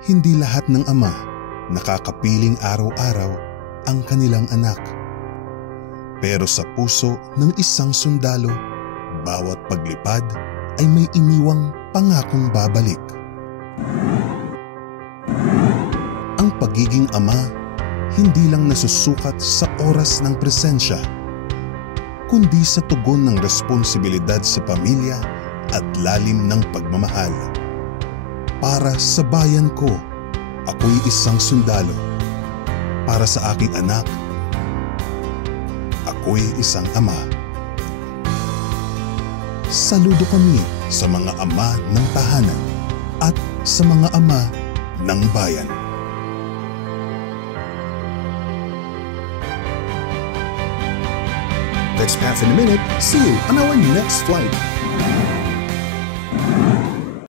Hindi lahat ng ama nakakapiling araw-araw ang kanilang anak. Pero sa puso ng isang sundalo, bawat paglipad ay may iniwang pangakong babalik. Ang pagiging ama hindi lang nasusukat sa oras ng presensya, kundi sa tugon ng responsibilidad sa pamilya at lalim ng pagmamahal. Para sa bayan ko, ako'y isang sundalo. Para sa aking anak, ako'y isang ama. Saludo kami sa mga ama ng tahanan at sa mga ama ng bayan. That's Path in a Minute. See you on our next flight.